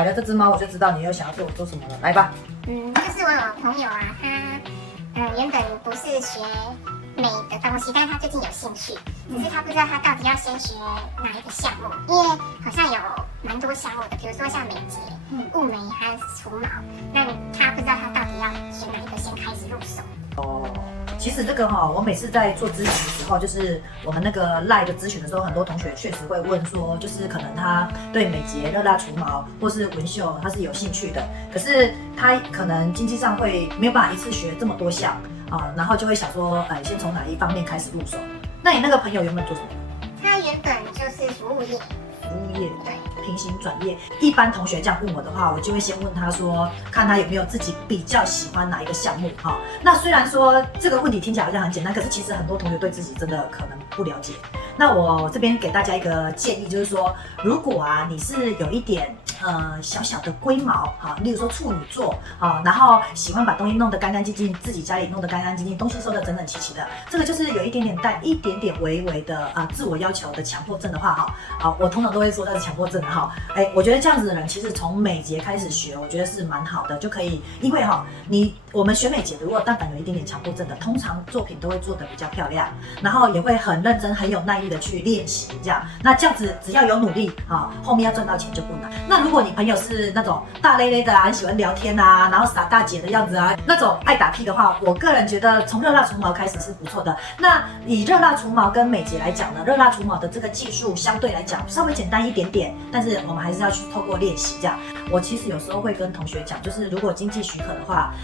摆了这只猫，我就知道你又想要对我做什么了。来吧。就是我有朋友啊，他原本不是学美的东西，但是他最近有兴趣，只是他不知道他到底要先学哪一个项目，因为好像有蛮多项目的，比如说像美睫、雾眉还有除毛，那他不知道他到底要选哪一个先开始入手。其实这个我每次在做咨询的时候，就是我们那个 LINE 的咨询的时候，很多同学确实会问说，就是可能他对美睫、热蜡除毛或是纹绣他是有兴趣的，可是他可能经济上会没有办法一次学这么多项然后就会想说，先从哪一方面开始入手？那你那个朋友有没有做什么？他原本就是服务业。服务业，对，平行转业。一般同学这样问我的话，我就会先问他说，看他有没有自己比较喜欢哪一个项目那虽然说这个问题听起来好像很简单，可是其实很多同学对自己真的可能不了解。那我这边给大家一个建议，就是说，如果你是有一点小小的龟毛例如说处女座然后喜欢把东西弄得干干净净，自己家里弄得干干净净，东西收得整整齐齐的，这个就是有一点点带一点点微微的自我要求的强迫症的话我通常都会说他是强迫症的我觉得这样子的人其实从美睫开始学，我觉得是蛮好的，就可以，因为我们学美睫的，如果但凡有一点点强迫症的，通常作品都会做得比较漂亮，然后也会很认真、很有耐力的去练习这样。那这样子只要有努力后面要赚到钱就不难。那如果你朋友是那种大咧咧的很喜欢聊天然后傻大姐的样子那种爱打屁的话，我个人觉得从热蜡除毛开始是不错的。那以热蜡除毛跟美睫来讲呢，热蜡除毛的这个技术相对来讲稍微简单一点点，但是我们还是要去透过练习这样。我其实有时候会跟同学讲，就是如果经济许可的话，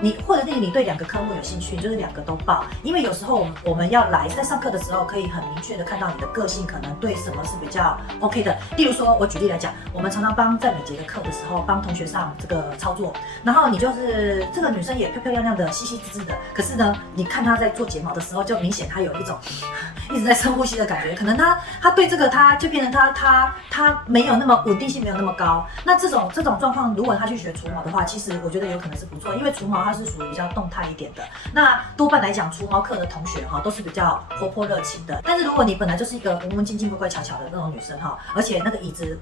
你或者是你对2个科目有兴趣，就是2个都报，因为有时候我们要来在上课的时候，可以很明确的看到你的个性可能对什么是比较 OK 的。例如说，我举例来讲，我们常常帮在美睫的课的时候帮同学上这个操作，然后你就是这个女生也漂漂亮亮的、细细致致的，可是呢，你看她在做睫毛的时候，就明显她有一种一直在深呼吸的感觉，可能她对这个她就变成她没有那么稳定性，没有那么高。那这种状况，如果她去学除毛的话，其实我觉得有可能是不错，因为除毛它是属于比较动态一点的。那多半来讲，除毛课的同学都是比较活泼热情的。但是如果你本来就是一个文文静静、乖乖巧巧的那种女生而且那个椅子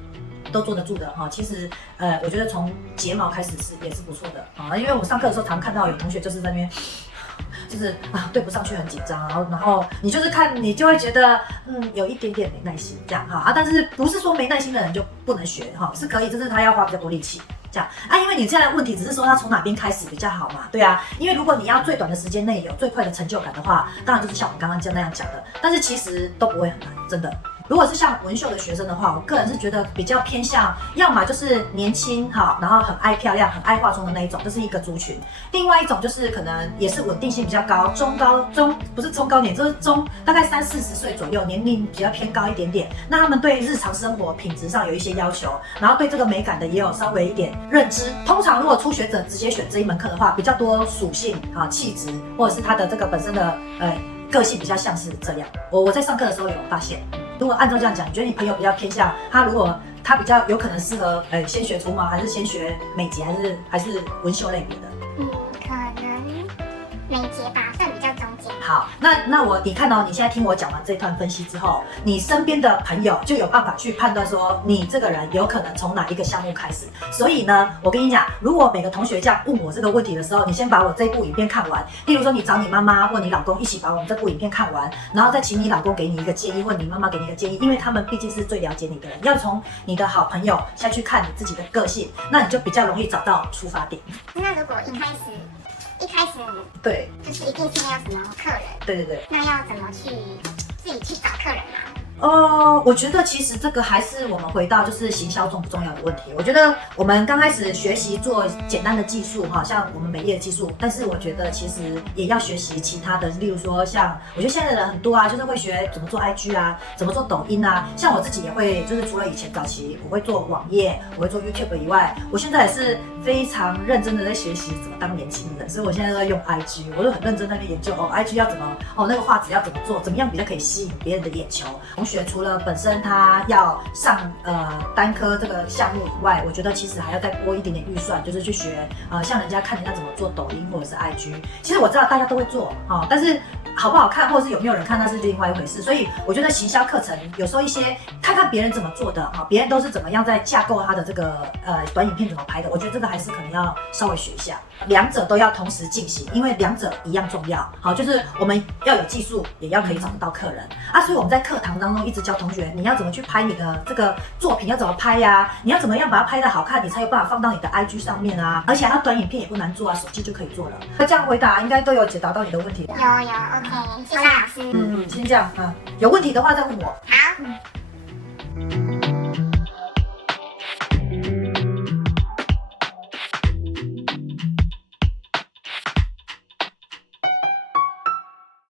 都坐得住的其实我觉得从睫毛开始也是不错的因为我上课的时候常看到有同学就是在那边。就是对不上去很紧张，然后你就是看你就会觉得有一点点没耐心这样但是不是说没耐心的人就不能学是可以，就是他要花比较多力气这样因为你现在的问题只是说他从哪边开始比较好嘛，对啊，因为如果你要最短的时间内有最快的成就感的话，当然就是像我们刚刚那样讲的，但是其实都不会很难，真的。如果是像纹绣的学生的话，我个人是觉得比较偏向，要么就是年轻然后很爱漂亮、很爱化妆的那一种，这是一个族群；另外一种就是可能也是稳定性比较高，不是中高年，就是大概30-40岁左右，年龄比较偏高一点点。那他们对日常生活品质上有一些要求，然后对这个美感的也有稍微一点认知。通常如果初学者直接选这一门课的话，比较多属性气质，或者是他的这个本身的个性比较像是这样。我在上课的时候有发现。如果按照这样讲，你觉得你朋友比较偏向他，如果他比较有可能适合先学除毛，还是先学美睫，还是纹绣类别的？可能美睫吧，算比较中间。好，那你看到你现在听我讲完这段分析之后，你身边的朋友就有办法去判断说你这个人有可能从哪一个项目开始。所以呢，我跟你讲，如果每个同学这样问我这个问题的时候，你先把我这部影片看完。例如说，你找你妈妈或你老公一起把我们这部影片看完，然后再请你老公给你一个建议，或你妈妈给你一个建议，因为他们毕竟是最了解你的人。要从你的好朋友下去看你自己的个性，那你就比较容易找到出发点。那如果一开始对，就是一定是要什么客人？对，那要怎么去自己去找客人啊？我觉得其实这个还是我们回到就是行销重不重要的问题。我觉得我们刚开始学习做简单的技术像我们美业的技术，但是我觉得其实也要学习其他的，例如说像我觉得现在的人很多就是会学怎么做 IG 怎么做抖音像我自己也会，就是除了以前早期我会做网页，我会做 YouTube 以外，我现在也是非常认真的在学习怎么当年轻人，所以我现在都在用 IG， 我就很认真在那边研究IG 要怎么那个画质要怎么做，怎么样比较可以吸引别人的眼球。同学除了本身他要上单科这个项目以外，我觉得其实还要再拨一点点预算，就是去学像人家看人家怎么做抖音或者是 IG。其实我知道大家都会做但是好不好看，或者是有没有人看，那是另外一回事。所以我觉得行销课程有时候一些看看别人怎么做的哈，别人都是怎么样在架构他的这个短影片怎么拍的，我觉得这个还是可能要稍微学一下，两者都要同时进行，因为两者一样重要。好，就是我们要有技术，也要可以找得到客人啊。所以我们在课堂当中一直教同学，你要怎么去拍你的这个作品，要怎么拍呀？你要怎么样把它拍得好看，你才有办法放到你的 IG 上面啊。而且它短影片也不难做啊，手机就可以做了。那这样回答应该都有解答到你的问题。有 OK， 谢谢老师。先这样啊，有问题的话再问我。好。